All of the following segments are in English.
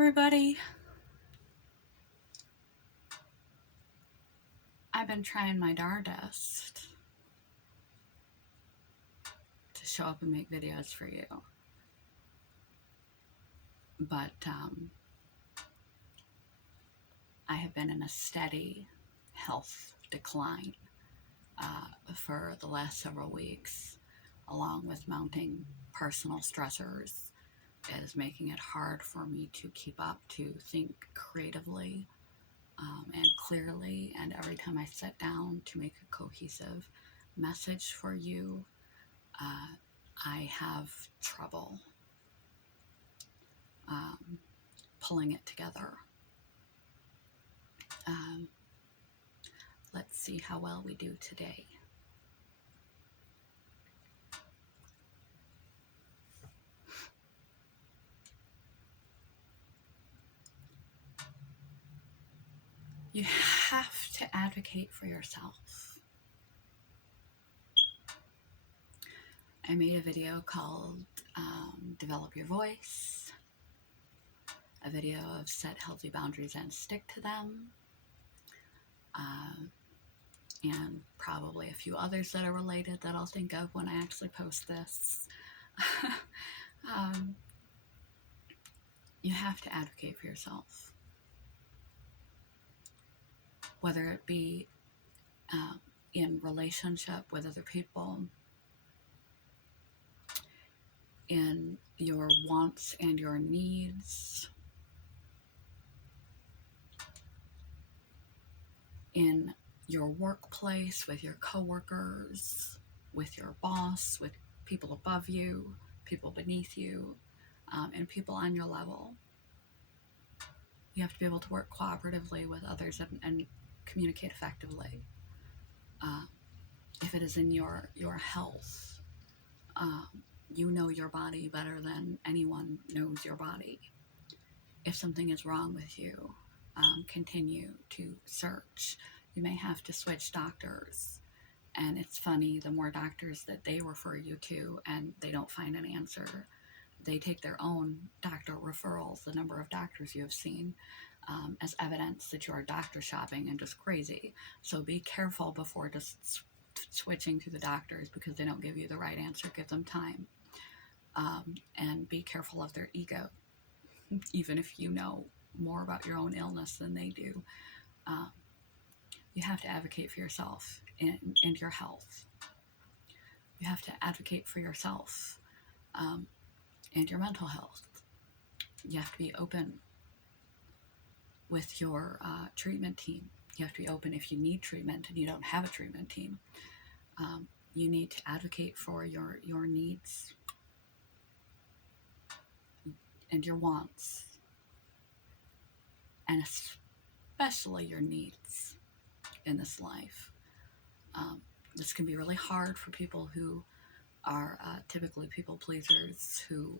everybody. I've been trying my darndest to show up and make videos for you, but I have been in a steady health decline for the last several weeks, along with mounting personal stressors, is making it hard for me to keep up, to think creatively and clearly, and every time I sit down to make a cohesive message for you, I have trouble pulling it together. Let's see how well we do today. You have to advocate for yourself. I made a video called Develop Your Voice, a video of set healthy boundaries and stick to them, and probably a few others that are related that I'll think of when I actually post this. You have to advocate for yourself, whether it be in relationship with other people, in your wants and your needs, in your workplace, with your coworkers, with your boss, with people above you, people beneath you, and people on your level. You have to be able to work cooperatively with others and communicate effectively. If it is in your health, you know your body better than anyone knows your body. If something is wrong with you, continue to search. You may have to switch doctors, and it's funny, the more doctors that they refer you to and they don't find an answer, they take their own doctor referrals, the number of doctors you have seen, as evidence that you are doctor shopping and just crazy. So be careful before just switching to the doctors because they don't give you the right answer. Give them time, and be careful of their ego. Even if you know more about your own illness than they do, you have to advocate for yourself and your health. You have to advocate for yourself and your mental health. You have to be open with your treatment team. You have to be open if you need treatment and you don't have a treatment team. You need to advocate for your needs and your wants, and especially your needs in this life. This can be really hard for people who are typically people pleasers, who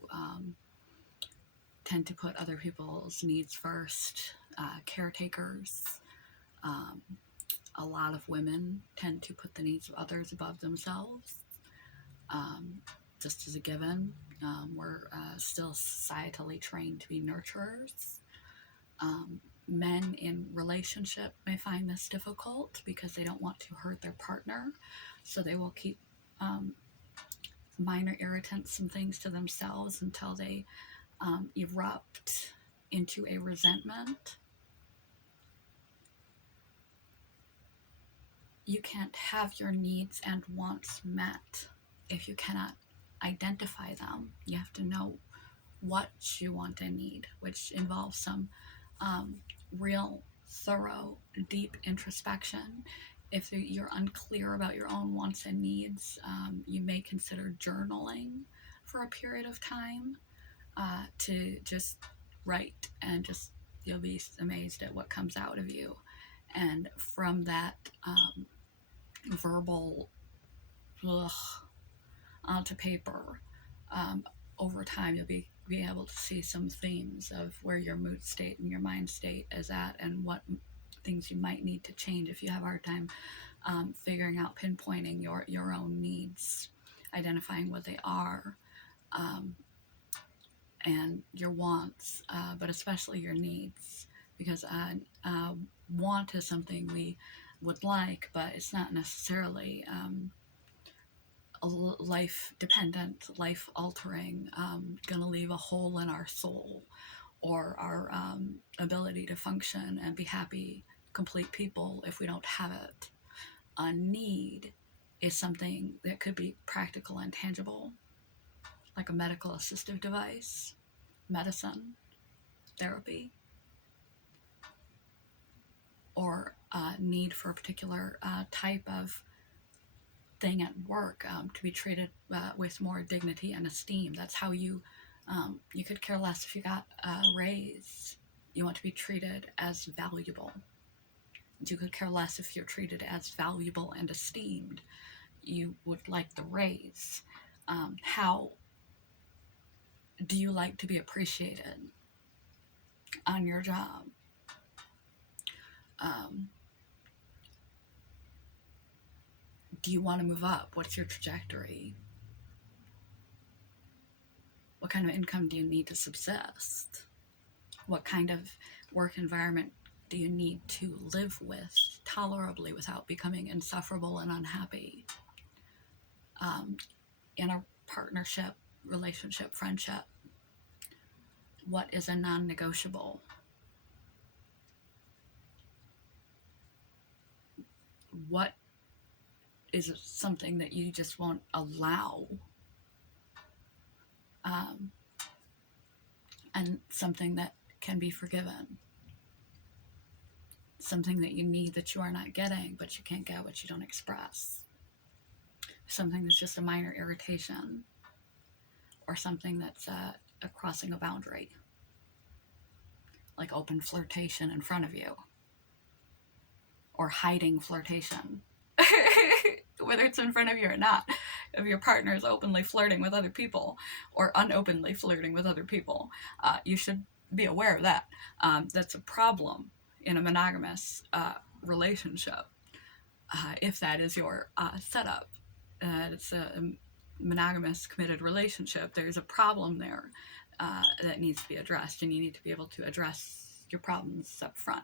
tend to put other people's needs first, caretakers. A lot of women tend to put the needs of others above themselves. Just as a given, we're still societally trained to be nurturers. Men in relationship may find this difficult because they don't want to hurt their partner, so they will keep minor irritants and things to themselves until they erupt into a resentment. You can't have your needs and wants met if you cannot identify them. You have to know what you want and need, which involves some real, thorough, deep introspection. If you're unclear about your own wants and needs, you may consider journaling for a period of time to just write, and just you'll be amazed at what comes out of you. And from that verbal onto paper, over time you'll be able to see some themes of where your mood state and your mind state is at, and what things you might need to change if you have a hard time figuring out, pinpointing your own needs, identifying what they are, and your wants, but especially your needs, because want is something we would like, but it's not necessarily life dependent, life altering, going to leave a hole in our soul or our ability to function and be happy, complete people if we don't have it. A need is something that could be practical and tangible, like a medical assistive device, medicine, therapy, or a need for a particular type of thing at work, to be treated with more dignity and esteem. That's how you could care less if you got a raise. You want to be treated as valuable. You could care less if you're treated as valuable and esteemed. You would like the raise. How do you like to be appreciated on your job? Do you want to move up? What's your trajectory? What kind of income do you need to subsist? What kind of work environment do you need to live with tolerably without becoming insufferable and unhappy? In a partnership, relationship, friendship, what is a non-negotiable? What is something that you just won't allow? And something that can be forgiven. Something that you need that you are not getting, but you can't get what you don't express. Something that's just a minor irritation, or something that's crossing a boundary, like open flirtation in front of you, or hiding flirtation, whether it's in front of you or not. If your partner is openly flirting with other people or unopenly flirting with other people, you should be aware of that. That's a problem in a monogamous relationship, if that is your setup. It's a monogamous committed relationship. There's a problem there that needs to be addressed, and you need to be able to address your problems up front.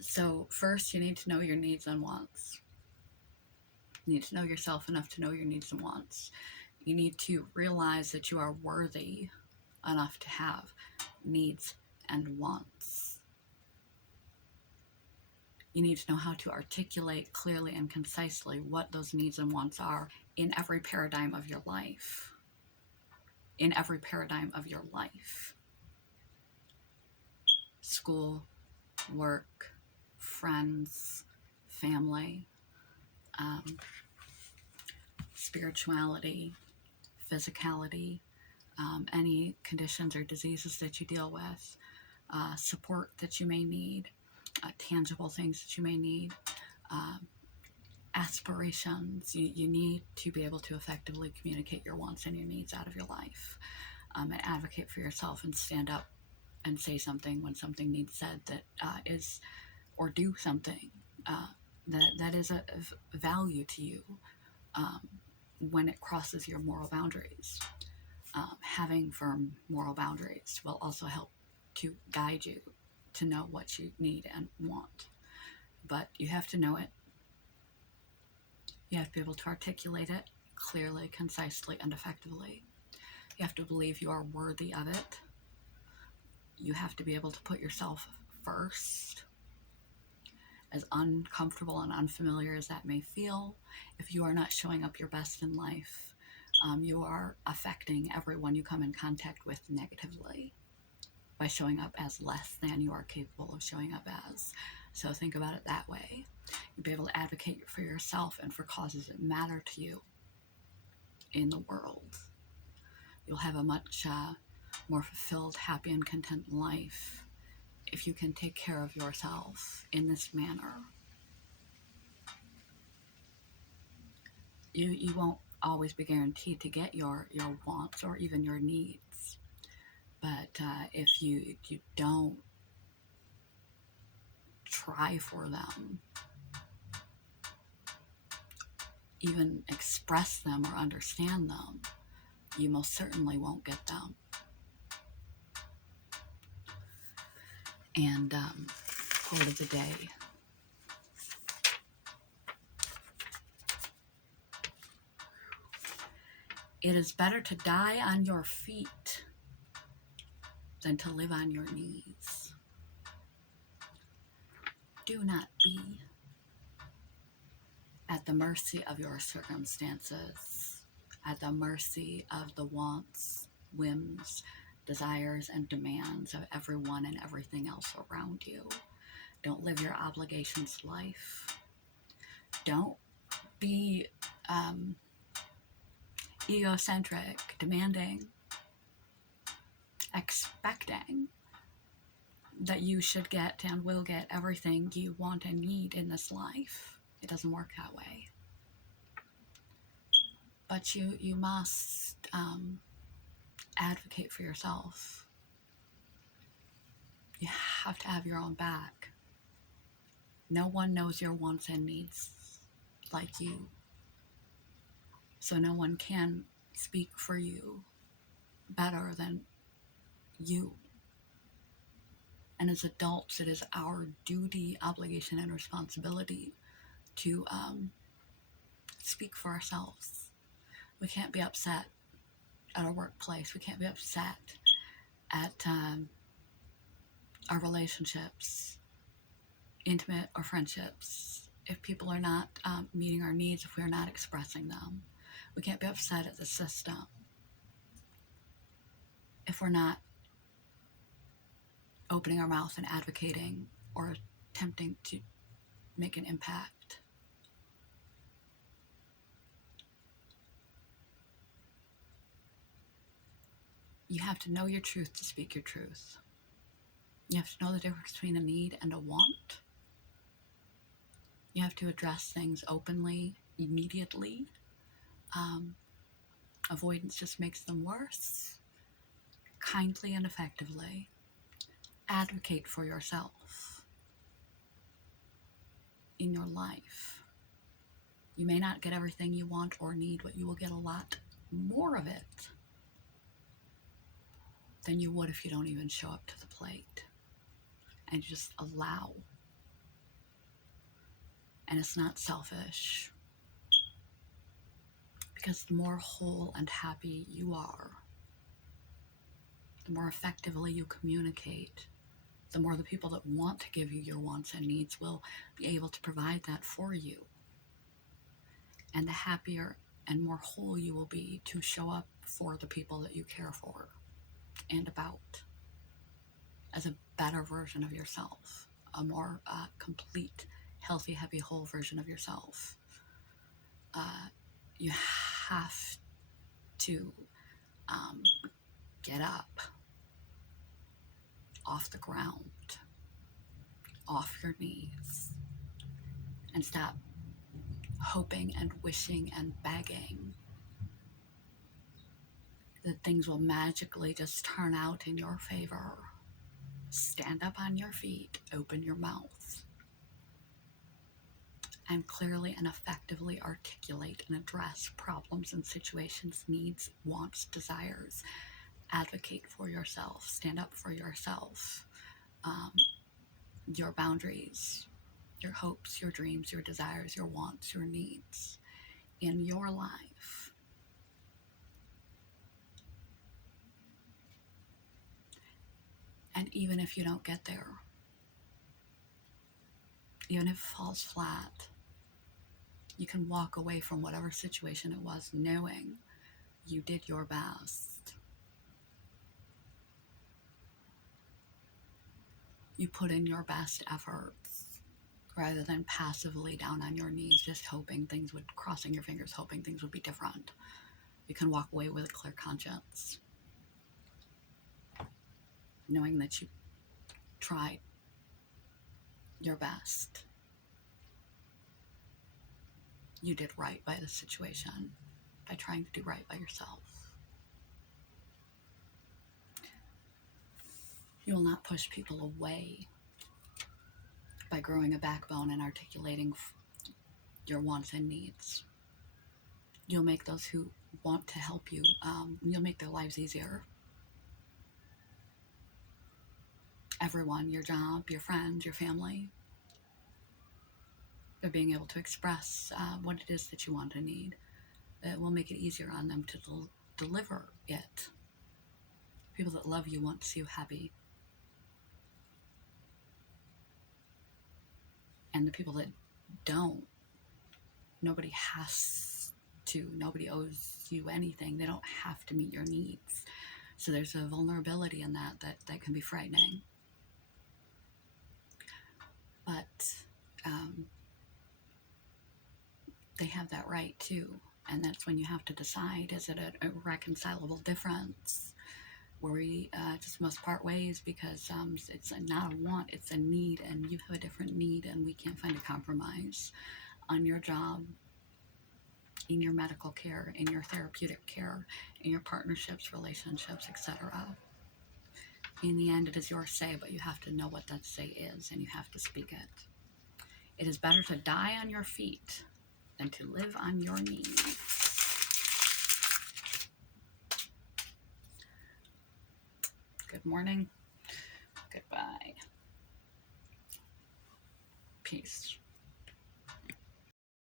So first, you need to know your needs and wants. You need to know yourself enough to know your needs and wants. You need to realize that you are worthy enough to have needs and wants. You need to know how to articulate clearly and concisely what those needs and wants are in every paradigm of your life. In every paradigm of your life. School, work, friends, family, spirituality, physicality, any conditions or diseases that you deal with, support that you may need, tangible things that you may need, aspirations. You need to be able to effectively communicate your wants and your needs out of your life, and advocate for yourself and stand up and say something when something needs said that is, or do something that is of value to you when it crosses your moral boundaries. Having firm moral boundaries will also help to guide you to know what you need and want. But you have to know it. You have to be able to articulate it clearly, concisely, and effectively. You have to believe you are worthy of it. You have to be able to put yourself first. As uncomfortable and unfamiliar as that may feel, if you are not showing up your best in life, you are affecting everyone you come in contact with negatively by showing up as less than you are capable of showing up as. So think about it that way. You'll be able to advocate for yourself and for causes that matter to you in the world. You'll have a much more fulfilled, happy, and content life if you can take care of yourself in this manner. You won't always be guaranteed to get your wants or even your needs. But if you don't try for them, even express them or understand them, you most certainly won't get them. And quote of the day: it is better to die on your feet than to live on your knees. Do not be at the mercy of your circumstances, at the mercy of the wants, whims, desires, and demands of everyone and everything else around you. Don't live your obligations life. Don't be egocentric, demanding, expecting that you should get and will get everything you want and need in this life. It doesn't work that way. But you must advocate for yourself. You have to have your own back. No one knows your wants and needs like you. So no one can speak for you better than you. And as adults, it is our duty, obligation, and responsibility to speak for ourselves. We can't be upset at our workplace. We can't be upset at our relationships, intimate or friendships, if people are not meeting our needs, if we're not expressing them. We can't be upset at the system if we're not opening our mouth and advocating or attempting to make an impact. You have to know your truth to speak your truth. You have to know the difference between a need and a want. You have to address things openly, immediately. Avoidance just makes them worse. Kindly and effectively. Advocate for yourself in your life. You may not get everything you want or need, but you will get a lot more of it than you would if you don't even show up to the plate and just allow. And it's not selfish, because the more whole and happy you are, the more effectively you communicate, the more the people that want to give you your wants and needs will be able to provide that for you. And the happier and more whole you will be to show up for the people that you care for and about as a better version of yourself, a more complete, healthy, happy, whole version of yourself. You have to get up off the ground, off your knees, and stop hoping and wishing and begging that things will magically just turn out in your favor. Stand up on your feet, open your mouth, and clearly and effectively articulate and address problems and situations, needs, wants, desires. Advocate for yourself, stand up for yourself, your boundaries, your hopes, your dreams, your desires, your wants, your needs in your life. And even if you don't get there, even if it falls flat, you can walk away from whatever situation it was knowing you did your best. You put in your best efforts rather than passively down on your knees just hoping things would, crossing your fingers, hoping things would be different. You can walk away with a clear conscience, knowing that you tried your best. You did right by the situation by trying to do right by yourself. You will not push people away by growing a backbone and articulating your wants and needs. You'll make those who want to help you. You'll make their lives easier. Everyone, your job, your friends, your family. They're being able to express what it is that you want and need. It will make it easier on them to deliver it. People that love you want to see you happy. And the people that don't, nobody has to. Nobody owes you anything. They don't have to meet your needs. So there's a vulnerability in that can be frightening. But they have that right too. And that's when you have to decide, is it a reconcilable difference where we just must part ways because it's not a want, it's a need, and you have a different need, and we can't find a compromise on your job, in your medical care, in your therapeutic care, in your partnerships, relationships, etc. In the end, it is your say, but you have to know what that say is, and you have to speak it. It is better to die on your feet than to live on your knees. Good morning. Goodbye. Peace.